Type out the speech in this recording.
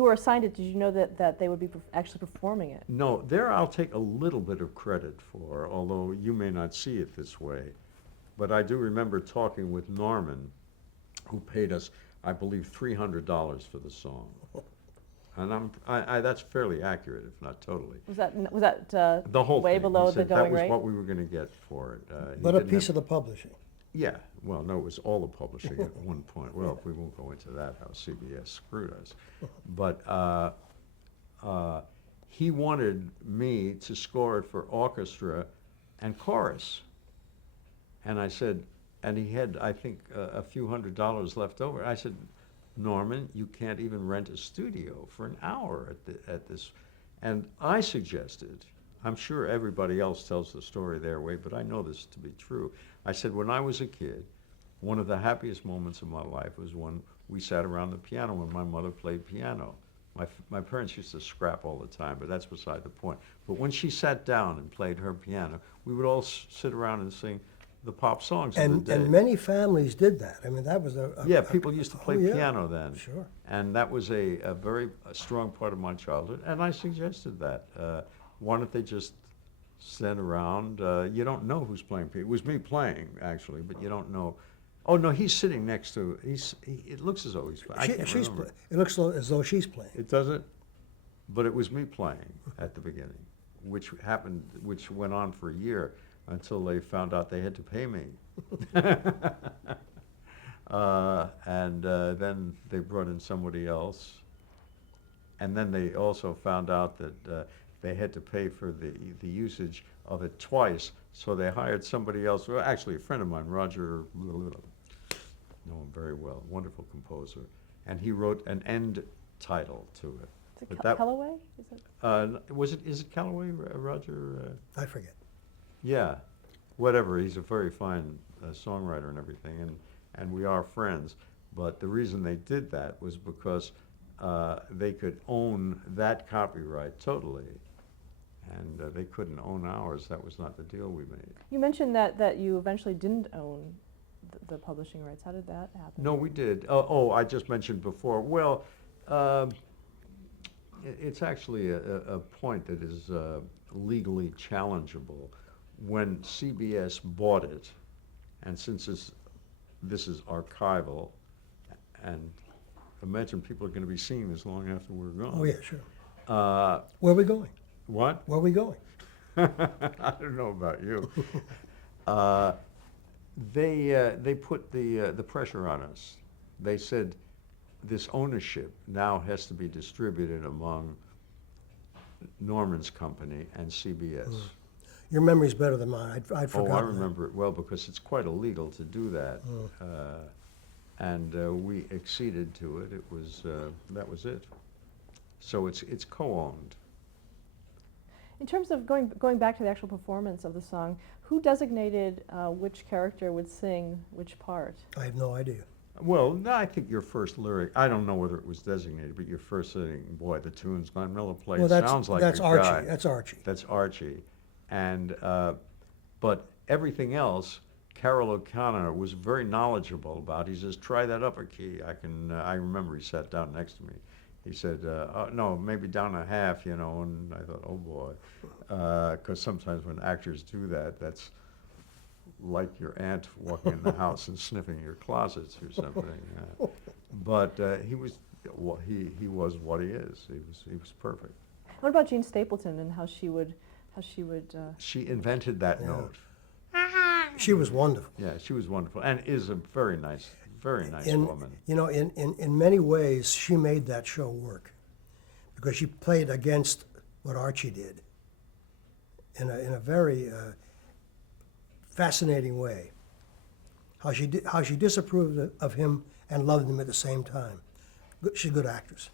you were assigned it, did you know that they would be actually performing it? No, there I'll take a little bit of credit for, although you may not see it this way. But I do remember talking with Norman, who paid us, I believe, $300 for the song. And that's fairly accurate, if not totally. Was that The whole way thing. below He the said that going was rate? what we were going to get for it. He But a didn't piece have- of the publishing. Yeah, well, no, it was all the publishing at one point. Well, we won't go into that, how CBS screwed us. But he wanted me to score it for orchestra and chorus. And I said, and he had, I think, a few $100s left over. I said, Norman, you can't even rent a studio for an hour at this. And I suggested, I'm sure everybody else tells the story their way, but I know this to be true. I said, when I was a kid, one of the happiest moments of my life was when we sat around the piano when my mother played piano. My parents used to scrap all the time, but that's beside the point. But when she sat down and played her piano, we would all sit around and sing the pop songs of the day. And many families did that. I mean, that was Yeah, people used to play yeah, piano then. Sure. And that was a very strong part of my childhood, and I suggested that. Why don't they just stand around? You don't know who's playing. It was me playing, actually, but you don't know. Oh, no, he's sitting next to, it looks as though he's playing. I can't remember. It looks as though she's playing. It doesn't? But it was me playing at the beginning, which went on for a year until they found out they had to pay me. And then they brought in somebody else. And then they also found out that they had to pay for the usage of it twice, so they hired somebody else. Well, actually, a friend of mine, Roger, know him very well, wonderful composer, and he wrote an end title to it. Is But it that- Callaway? Is it Callaway, Roger? I forget. Yeah, whatever. He's a very fine songwriter and everything, and we are friends. But the reason they did that was because they could own that copyright totally, and they couldn't own ours. That was not the deal we made. You mentioned that you eventually didn't own the publishing rights. How did that happen? No, we did. I just mentioned before. Well, it's actually a point that is legally challengeable. When CBS bought it, and since this is archival, and imagine people are going to be seeing this long after we're gone. Oh, yeah, sure. Uh, Where are we going? what? Where are we going? I don't know about you. They put the pressure on us. They said this ownership now has to be distributed among Norman's company and CBS. Your memory's better than mine. I'd forgotten Oh, I that. remember it well because it's quite illegal to do that. And we acceded to it. It was that was it. So it's co-owned. In terms of going back to the actual performance of the song, who designated which character would sing which part? I have no idea. Well, no, I think your first lyric, I don't know whether it was designated, but your first saying, boy, the tunes Glenn Miller played sounds like that's a Archie. guy. That's Archie. That's Archie. And, but everything else, Carroll O'Connor was very knowledgeable about. He says, try that upper key. I remember he sat down next to me. He said, no, maybe down a half, and I thought, oh boy. Because sometimes when actors do that, that's like your aunt walking in the house and sniffing your closets or something. But he was what he is. He was perfect. What about Jean Stapleton and how she would? She invented that note. She was wonderful. Yeah, she was wonderful and is a very nice woman. In many ways, she made that show work because she played against what Archie did in a very fascinating way. How she disapproved of him and loved him at the same time. She's a good actress.